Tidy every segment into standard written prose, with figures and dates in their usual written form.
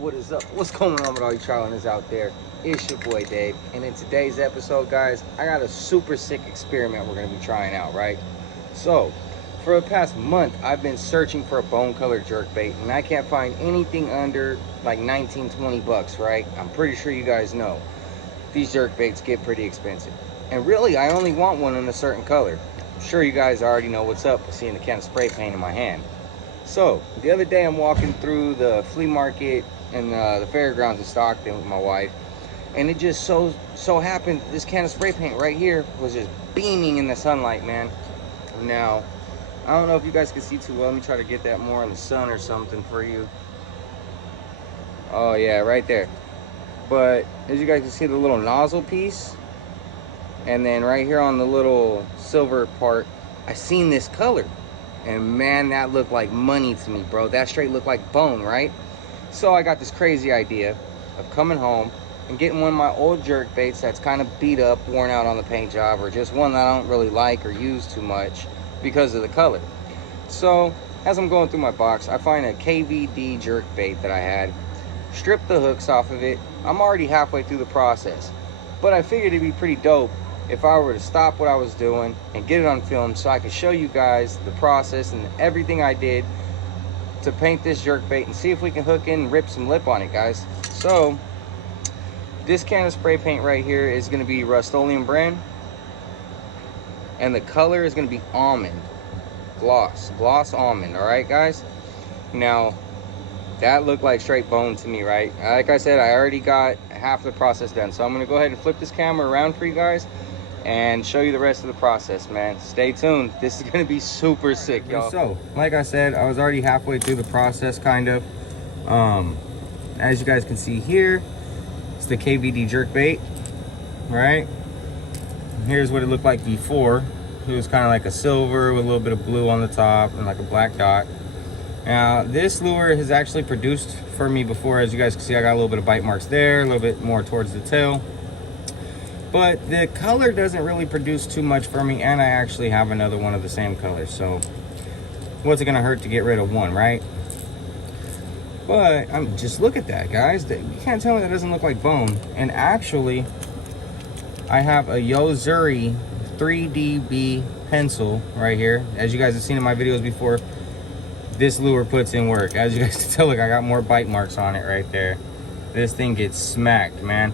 what is up? What's going on with all you trialers out there? It's your boy Dave, and in today's episode, guys, I got a super sick experiment we're gonna be trying out, right? So, for the past month, I've been searching for a bone color jerkbait, and I can't find anything under like 19-20 bucks, right? I'm pretty sure you guys know these jerkbaits get pretty expensive, and really, I only want one in a certain color. I'm sure you guys already know what's up with seeing the can of spray paint in my hand. So the other day I'm walking through the flea market and the fairgrounds in Stockton with my wife, and it just so happened this can of spray paint right here was just beaming in the sunlight, man. Now I don't know if you guys can see too well. Let me try to get that more in the sun or something for you. Oh yeah, right there. But as you guys can see, the little nozzle piece, and then right here on the little silver part, I seen this color. And man, that looked like money to me, bro. That straight looked like bone, right? So I got this crazy idea of coming home and getting one of my old jerk baits that's kind of beat up, worn out on the paint job, or just one that I don't really like or use too much because of the color. So as I'm going through my box, I find a KVD jerk bait that I had, stripped the hooks off of it. I'm already halfway through the process, but I figured it'd be pretty dope if I were to stop what I was doing and get it on film so I could show you guys the process and everything I did to paint this jerkbait and see if we can hook in and rip some lip on it, guys. So this can of spray paint right here is going to be Rust-Oleum brand, and the color is going to be almond, gloss almond. All right, guys. Now that looked like straight bone to me, right? Like I said, I already got half the process done, so I'm going to go ahead and flip this camera around for you guys and show you the rest of the process, man. Stay tuned. This is gonna be super sick, y'all. So like I said, I was already halfway through the process, kind of. As you guys can see here, it's the KVD jerkbait, right? Here's what it looked like before. It was kind of like a silver with a little bit of blue on the top and like a black dot. Now this lure has actually produced for me before. As you guys can see, I got a little bit of bite marks there, a little bit more towards the tail. But the color doesn't really produce too much for me, and I actually have another one of the same color. So what's it gonna hurt to get rid of one, right? But just look at that, guys. You can't tell me that doesn't look like bone. And actually, I have a Yozuri 3DB pencil right here. As you guys have seen in my videos before, this lure puts in work. As you guys can tell, look, I got more bite marks on it right there. This thing gets smacked, man.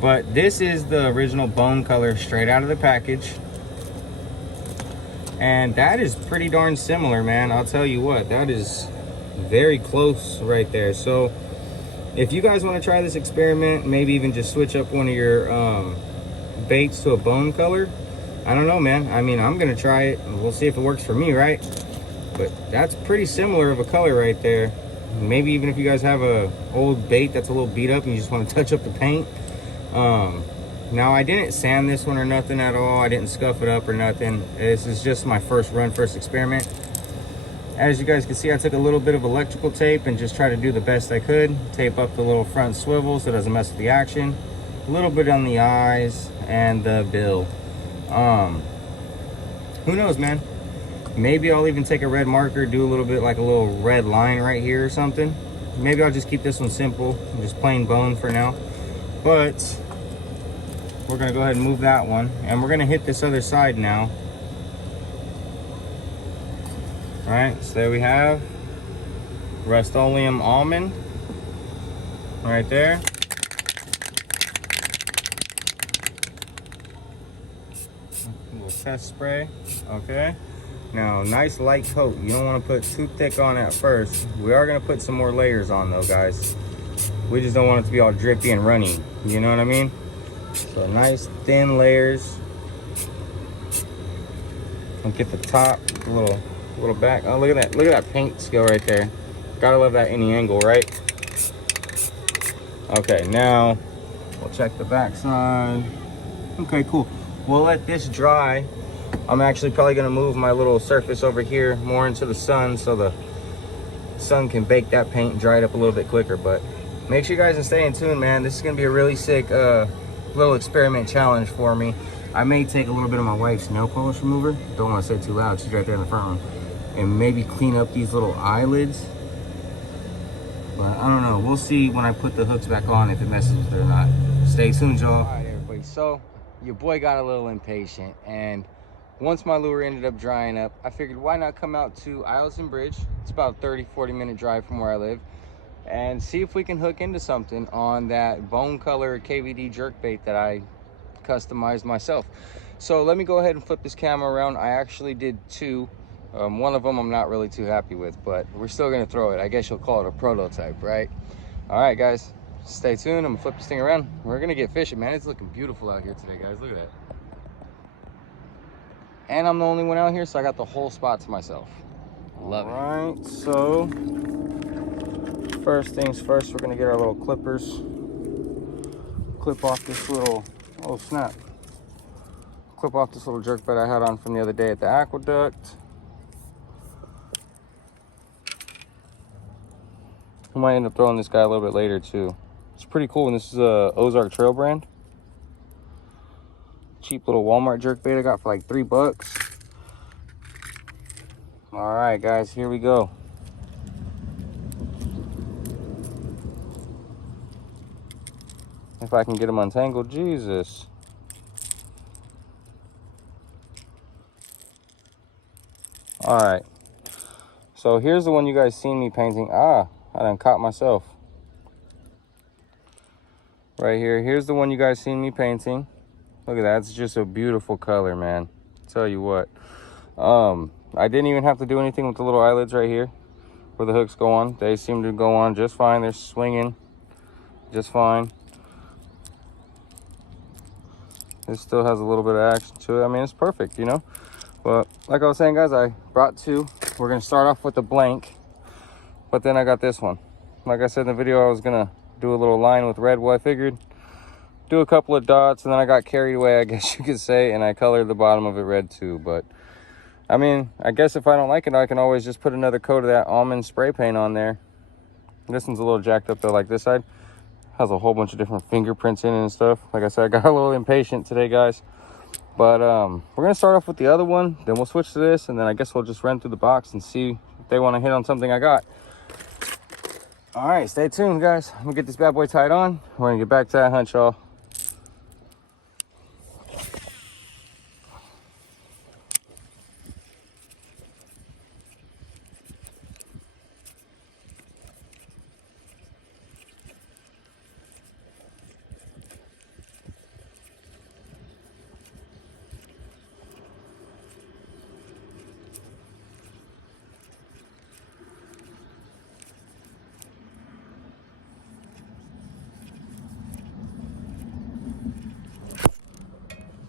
But this is the original bone color straight out of the package, and that is pretty darn similar, man. I'll tell you what, that is very close right there. So if you guys want to try this experiment, maybe even just switch up one of your baits to a bone color, I don't know, man. I mean, I'm gonna try it and we'll see if it works for me, right? But that's pretty similar of a color right there. Maybe even if you guys have a old bait that's a little beat up and you just want to touch up the paint. Now I didn't sand this one or nothing at all. I didn't scuff it up or nothing. This is just my first experiment. As you guys can see, I took a little bit of electrical tape and just tried to do the best I could. Tape up the little front swivel so it doesn't mess with the action. A little bit on the eyes and the bill. Who knows, man? Maybe I'll even take a red marker, do a little bit like a little red line right here or something. Maybe I'll just keep this one simple, just plain bone for now. But we're gonna go ahead and move that one, and we're gonna hit this other side now. All right, so there we have Rust-Oleum almond right there. A little test spray. Okay, now nice light coat. You don't want to put too thick on at first. We are gonna put some more layers on though, guys. We just don't want it to be all drippy and runny. You know what I mean? So nice thin layers. And get the top, a little back. Oh, look at that! Look at that paint skill right there. Gotta love that any angle, right? Okay, now we'll check the back side. Okay, cool. We'll let this dry. I'm actually probably gonna move my little surface over here more into the sun so the sun can bake that paint and dry it up a little bit quicker. But make sure you guys are staying tuned, man. This is gonna be a really sick little experiment challenge for me. I may take a little bit of my wife's nail polish remover. Don't want to say it too loud. She's right there in the front room. And maybe clean up these little eyelids But I don't know. We'll see when I put the hooks back on if it messes with it or not. Stay tuned, y'all. All right, everybody. So your boy got a little impatient, and once my lure ended up drying up, I figured why not come out to Eielson Bridge. It's about a 30-40 minute drive from where I live, and see if we can hook into something on that bone color KVD jerkbait that I customized myself. So let me go ahead and flip this camera around. I actually did two. One of them I'm not really too happy with, but we're still gonna throw it. I guess you'll call it a prototype, right? All right, guys, stay tuned. I'm gonna flip this thing around. We're gonna get fishing, man. It's looking beautiful out here today, guys. Look at that. And I'm the only one out here, so I got the whole spot to myself. Love it. All right, so first things first, we're gonna get our little clippers. Clip off this little, oh snap. Clip off this little jerkbait I had on from the other day at the aqueduct. I might end up throwing this guy a little bit later too. It's pretty cool, and this is a Ozark Trail brand. Cheap little Walmart jerkbait I got for like $3. All right, guys, here we go. If I can get them untangled, Jesus. All right, so here's the one you guys seen me painting. I done caught myself. Right here, here's the one you guys seen me painting. Look at that, it's just a beautiful color, man. Tell you what. I didn't even have to do anything with the little eyelids right here where the hooks go on. They seem to go on just fine. They're swinging just fine. This still has a little bit of action to it. I mean, it's perfect, you know. But like I was saying, guys, I brought two. We're gonna start off with the blank, but then I got this one. Like I said in the video, I was gonna do a little line with red. Well, I figured do a couple of dots, and then I got carried away, I guess you could say, and I colored the bottom of it red too. But I mean, I guess if I don't like it, I can always just put another coat of that almond spray paint on there. This one's a little jacked up though, like this side has a whole bunch of different fingerprints in it and stuff. Like I said, I got a little impatient today, guys. But we're gonna start off with the other one, then we'll switch to this, and then I guess we'll just run through the box and see if they want to hit on something I got. All right, stay tuned, guys. I'm gonna get this bad boy tied on. We're gonna get back to that hunt, y'all.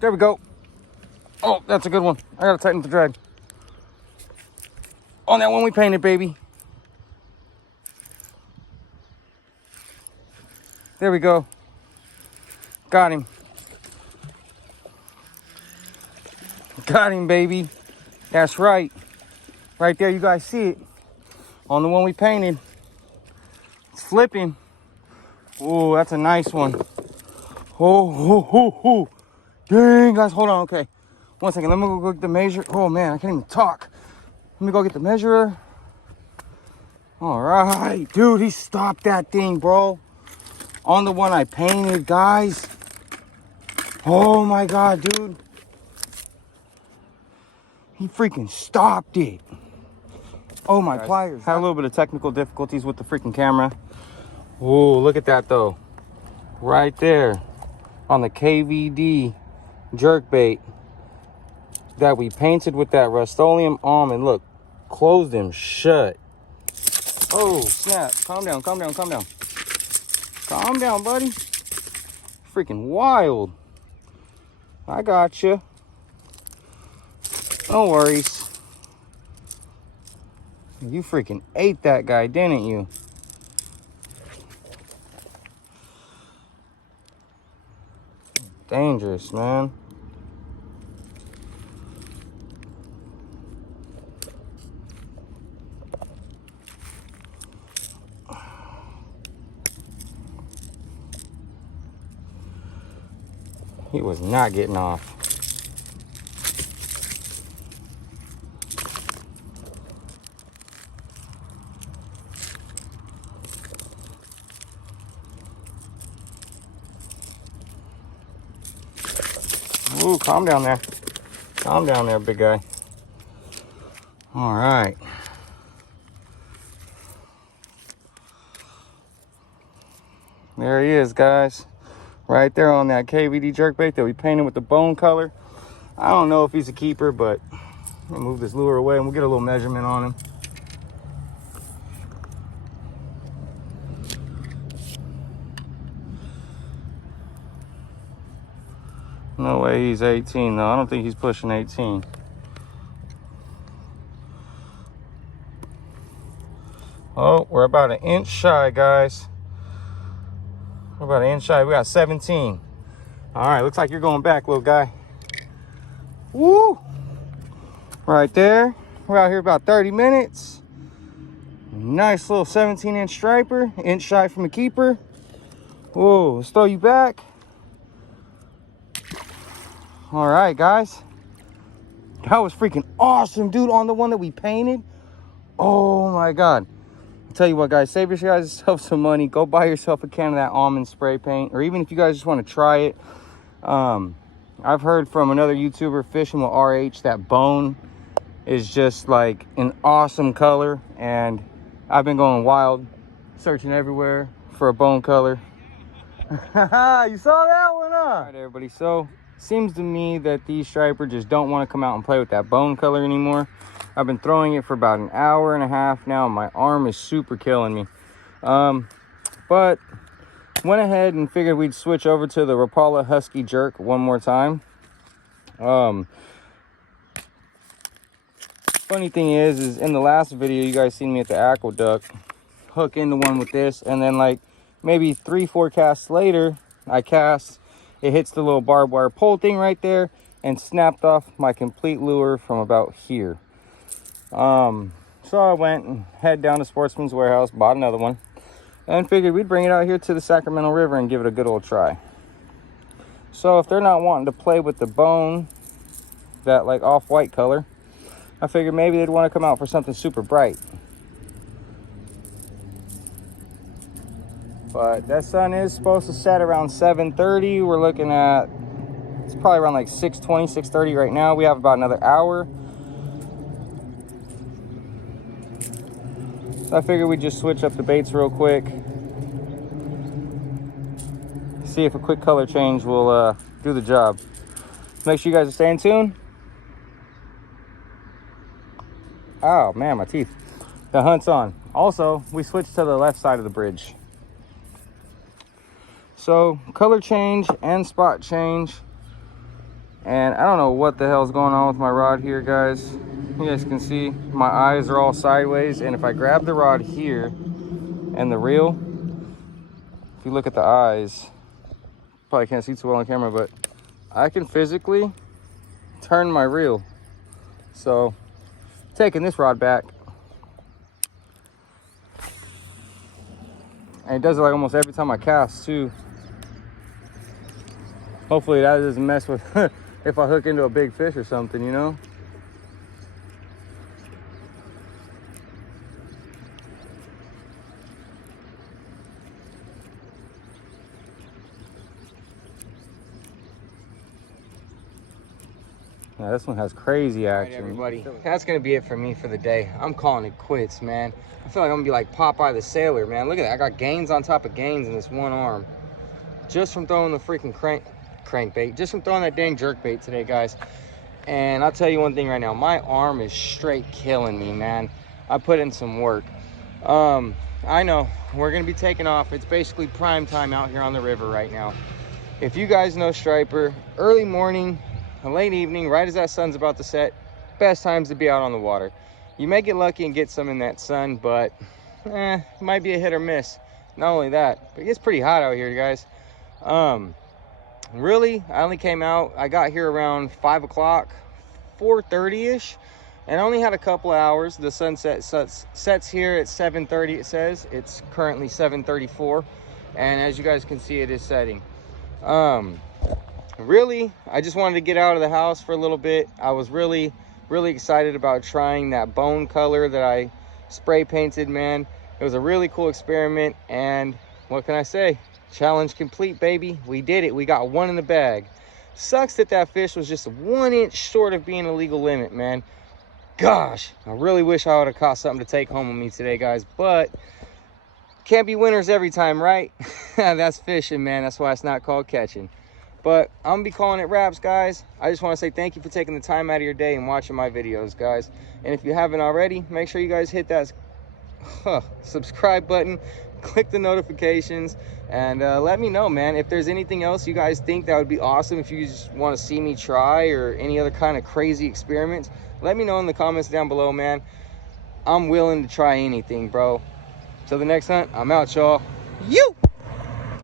There we go. Oh, that's a good one. I gotta tighten the drag. On that one we painted, baby. There we go. Got him. Got him, baby. That's right. Right there, you guys see it. On the one we painted. It's flipping. Oh, that's a nice one. Oh. Dang, guys, hold on, okay. 1 second, let me go get the measure. Oh man, I can't even talk. Let me go get the measurer. All right, dude, he stopped that thing, bro. On the one I painted, guys. Oh my God, dude. He freaking stopped it. Oh, my pliers. Had a little bit of technical difficulties with the freaking camera. Oh, look at that though. Right there on the KVD jerkbait that we painted with that Rust-Oleum almond. Look, closed him shut. Oh snap, calm down, calm down, calm down. Calm down, buddy. Freaking wild. I got you. No worries. You freaking ate that guy, didn't you? Dangerous, man. He was not getting off. Ooh, calm down there. Calm down there, big guy. All right. There he is, guys. Right there on that KVD jerkbait that we painted with the bone color. I don't know if he's a keeper, but I'm gonna move this lure away and we'll get a little measurement on him. No way he's 18 though. I don't think he's pushing 18. Oh, we're about an inch shy, guys. We're about an inch shy. We got 17. All right, looks like you're going back, little guy. Woo! Right there. We're out here about 30 minutes. Nice little 17-inch striper, inch shy from a keeper. Whoa, let's throw you back. All right, guys. That was freaking awesome, dude, on the one that we painted. Oh my God. I'll tell you what, guys, save yourself some money. Go buy yourself a can of that almond spray paint, or even if you guys just want to try it. I've heard from another YouTuber, Fishing with RH, that bone is just like an awesome color, and I've been going wild, searching everywhere for a bone color. You saw that one, huh? All right, everybody, so seems to me that these striper just don't want to come out and play with that bone color anymore. I've been throwing it for about an hour and a half now. My arm is super killing me. But went ahead and figured we'd switch over to the Rapala Husky Jerk one more time. Funny thing is in the last video, you guys seen me at the aqueduct hook into one with this, and then like maybe 3-4 casts later, I cast, it hits the little barbed wire pole thing right there and snapped off my complete lure from about here. So I went and head down to Sportsman's Warehouse, bought another one, and figured we'd bring it out here to the Sacramento River and give it a good old try. So if they're not wanting to play with the bone, that like off-white color, I figured maybe they'd want to come out for something super bright. But that sun is supposed to set around 7:30. We're looking at, it's probably around like 6:20, 6:30 right now. We have about another hour. So I figured we'd just switch up the baits real quick. See if a quick color change will do the job. Make sure you guys are staying tuned. Oh man, my teeth. The hunt's on. Also, we switched to the left side of the bridge. So color change and spot change. And I don't know what the hell's going on with my rod here, guys. You guys can see my eyes are all sideways, and if I grab the rod here and the reel, if you look at the eyes, probably can't see too well on camera, but I can physically turn my reel. So taking this rod back, and it does it like almost every time I cast too. Hopefully that doesn't mess with if I hook into a big fish or something, you know. Now this one has crazy action. All right, everybody, that's gonna be it for me for the day. I'm calling it quits, man. I feel like I'm gonna be like Popeye the Sailor, man. Look at that, I got gains on top of gains in this one arm, just from throwing the freaking crankbait, just from throwing that dang jerkbait today, guys. And I'll tell you one thing right now, my arm is straight killing me, man. I put in some work. I know we're gonna be taking off. It's basically prime time out here on the river right now. If you guys know striper, early morning, late evening, right as that sun's about to set, best times to be out on the water. You may get lucky and get some in that sun, but it might be a hit or miss. Not only that, but it gets pretty hot out here, guys. Really, I only came out, I got here around 5 o'clock, 4:30-ish, and I only had a couple of hours. The sunset sets here at 7:30, it says. It's currently 7:34, and as you guys can see, it is setting. Really, I just wanted to get out of the house for a little bit. I was really excited about trying that bone color that I spray painted, man. It was a really cool experiment, and what can I say? Challenge complete, baby. We did it. We got one in the bag. Sucks that that fish was just 1 inch short of being a legal limit, man. Gosh, I really wish I would have caught something to take home with me today, guys, but can't be winners every time, right? That's fishing, man. That's why it's not called catching. But I'm gonna be calling it wraps, guys. I just want to say thank you for taking the time out of your day and watching my videos, guys. And if you haven't already, make sure you guys hit that subscribe button, click the notifications, and let me know, man, if there's anything else you guys think that would be awesome. If you just want to see me try, or any other kind of crazy experiments, let me know in the comments down below, man. I'm willing to try anything, bro. Till the next hunt, I'm out, y'all. You.